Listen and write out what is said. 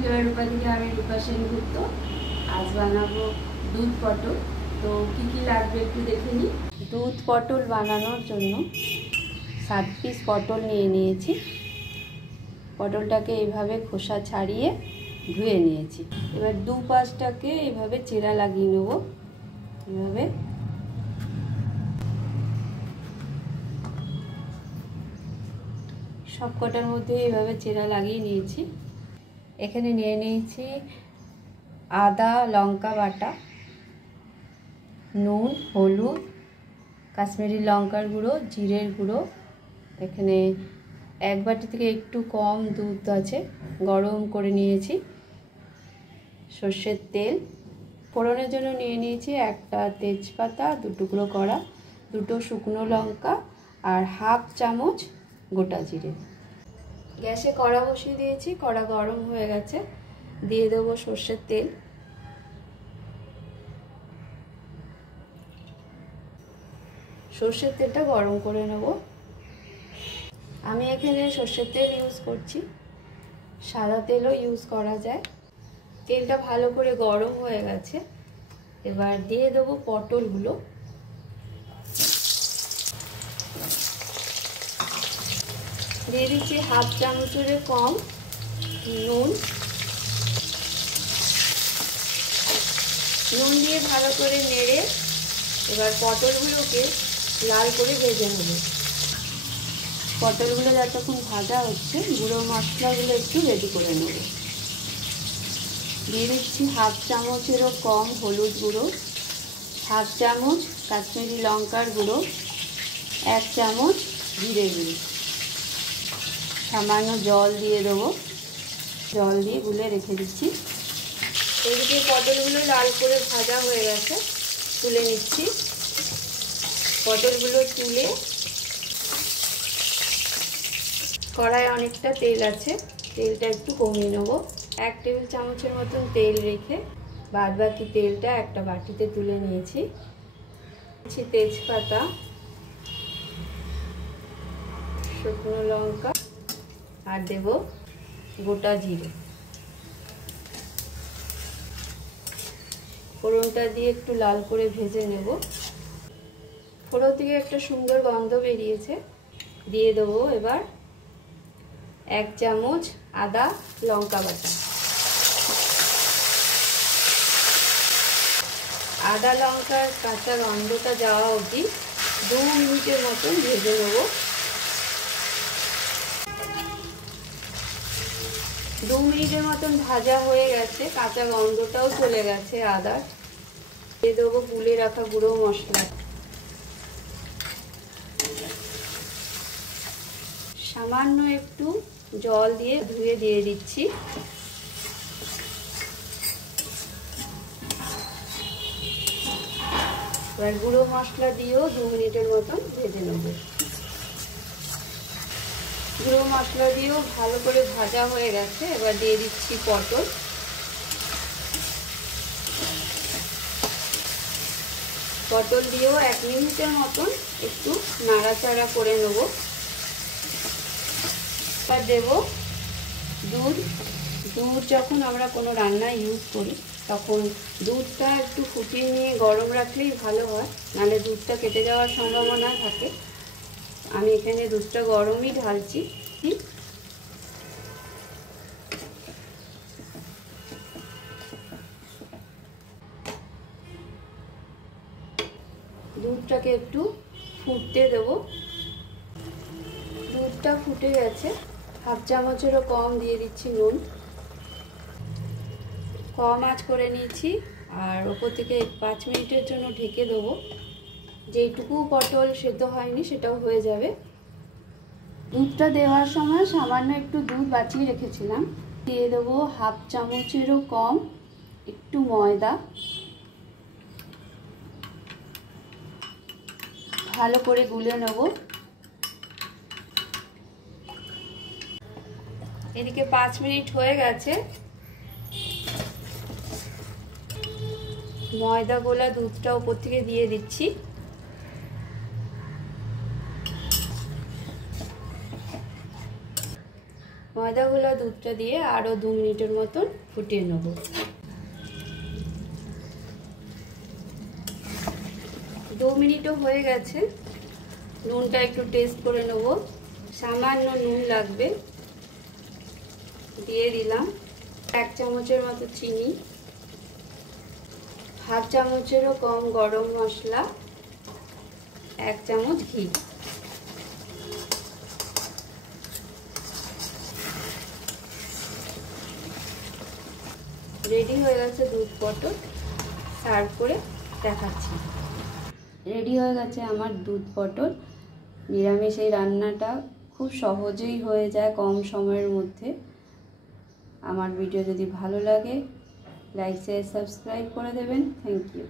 Viewer রূপা থেকে আমি রূপা সেনগুপ্ত। আজ বানাবো দুধ পটল। তো কি লাগবে একটু দেখে নিই। দুধ পটল বানানোর জন্য 7 পিস পটল নিয়ে নিয়েছি। পটলটাকে এইভাবে খোসা ছাড়িয়ে ধুয়ে নিয়েছি। এবার দু পাশটাকে এইভাবে চেরা লাগিয়ে নেব। এইভাবে সব কটার মধ্যে এইভাবে চেরা লাগিয়ে নিয়েছি। এখানে নিয়ে নিয়েছি আদা লঙ্কা বাটা, নুন, হলুদ, কাশ্মীরি লঙ্কার গুঁড়ো, জিরের গুঁড়ো। এখানে 1 বাটি থেকে একটু কম দুধ আছে, গরম করে নিয়েছি। সর্ষের তেল, ফোড়নের জন্য নিয়ে নিয়েছি একটা তেজপাতা, 2 টুকরো করা, 2টো শুকনো লঙ্কা আর 1/2 চামচ গোটা জিরে। গ্যাসে কড়া বসিয়ে দিয়েছি, কড়া গরম হয়ে গেছে। দিয়ে দেবো সর্ষের তেল। সর্ষের তেলটা গরম করে নেব। আমি এখানে সর্ষের তেল ইউজ করছি, সাদা তেলও ইউজ করা যায়। তেলটা ভালো করে গরম হয়ে গেছে। এবার দিয়ে দেবো পটলগুলো। দিয়ে দিচ্ছি 1/2 চামচের কম নুন। নুন দিয়ে ভালো করে নেড়ে এবার পটলগুলোকে লাল করে ভেজে নেব। পটলগুলো যতক্ষণ ভাজা হচ্ছে গুঁড়ো মশলাগুলো একটু রেডি করে নেব। দিয়ে দিচ্ছি 1/2 চামচেরও কম হলুদ গুঁড়ো, 1/2 চামচ কাশ্মীরি লঙ্কার গুঁড়ো, 1 চামচ জিরে গুঁড়ো। সামান্য জল দিয়ে দেবো। জল দিয়ে গুলে রেখে দিচ্ছি। এদিকে পটলগুলো লাল করে ভাজা হয়ে গেছে, তুলে নিচ্ছি। পটলগুলো তুলে কড়ায় অনেকটা তেল আছে, তেলটা একটু কমিয়ে নেবো। 1 টেবিল চামচের মতন তেল রেখে বাদ বাকি তেলটা একটা বাটিতে তুলে নিয়েছি। তেজপাতা, শুকনো লঙ্কা আর দেব গোটা জিরে। ফোড়নটা দিয়ে একটু লাল করে ভেজে নেব। ফোড়ন থেকে একটা সুন্দর গন্ধ বেরিয়েছে। দিয়ে দেবো এবার 1 চামচ আদা লঙ্কা বাটা। আদা লঙ্কার কাঁচা গন্ধটা যাওয়া অবধি 2 মিনিটের মতন ভেজে নেব। 2 মিনিটের মতন ভাজা হয়ে গেছে, কাঁচা গন্ধটাও চলে গেছে আদার। দিয়ে দেবো গুলে রাখা গুঁড়ো মশলা। সামান্য একটু জল দিয়ে ধুয়ে দিয়ে দিচ্ছি। এবার গুঁড়ো মশলা দিয়েও 2 মিনিটের মতন ভেজে নেব। গুঁড়ো মশলা দিয়েও ভালো করে ভাজা হয়ে গেছে। এবার দিয়ে দিচ্ছি পটল। পটল দিয়েও 1 মিনিটের মতন একটু নাড়াচাড়া করে নেব। এবার দেব দুধ। দুধ যখন আমরা কোনো রান্না ইউজ করি তখন দুধটা একটু ফুটিয়ে নিয়ে গরম রাখলেই ভালো হয়, নাহলে দুধটা কেটে যাওয়ার সম্ভাবনা থাকে। আমি এখানে দুধটা গরমই ঢালছি। দুধটাকে একটু ফুটতে দেব। দুধটা ফুটে গেছে। 1/2 চামচেরও কম দিয়ে দিচ্ছি নুন। কম আঁচ করে নিয়েছি আর ওপর থেকে 5 মিনিটের জন্য ঢেকে দেবো। যেইটুকু পটল সেদ্ধ হয়নি সেটাও হয়ে যাবে। দুধটা দেওয়ার সময় সামান্য একটু দুধ বাঁচিয়ে রেখেছিলাম। দিয়ে দেবো 1/2 চামচেরও কম একটু ময়দা। ভালো করে গুলে নেব। এদিকে 5 মিনিট হয়ে গেছে। ময়দা গোলা দুধটা উপর থেকে দিয়ে দিচ্ছি। ময়দা ঘোলা দুধটা দিয়ে আরও 2 মিনিটের মতন ফুটিয়ে নেব। 2 মিনিটও হয়ে গেছে। নুনটা একটু টেস্ট করে নেব। সামান্য নুন লাগবে, দিয়ে দিলাম 1 চামচের মতো চিনি, 1/2 চামচেরও কম গরম মশলা, 1 চামচ ঘি। রেডি হয়ে গেছে দুধ পটল, সার্ভ করে দেখাচ্ছি। রেডি হয়ে গেছে আমার দুধ পটল। নিরামিষ এই রান্নাটা খুব সহজেই হয়ে যায় কম সময়ের মধ্যে। আমার ভিডিও যদি ভালো লাগে লাইক শেয়ার সাবস্ক্রাইব করে দেবেন। Thank you.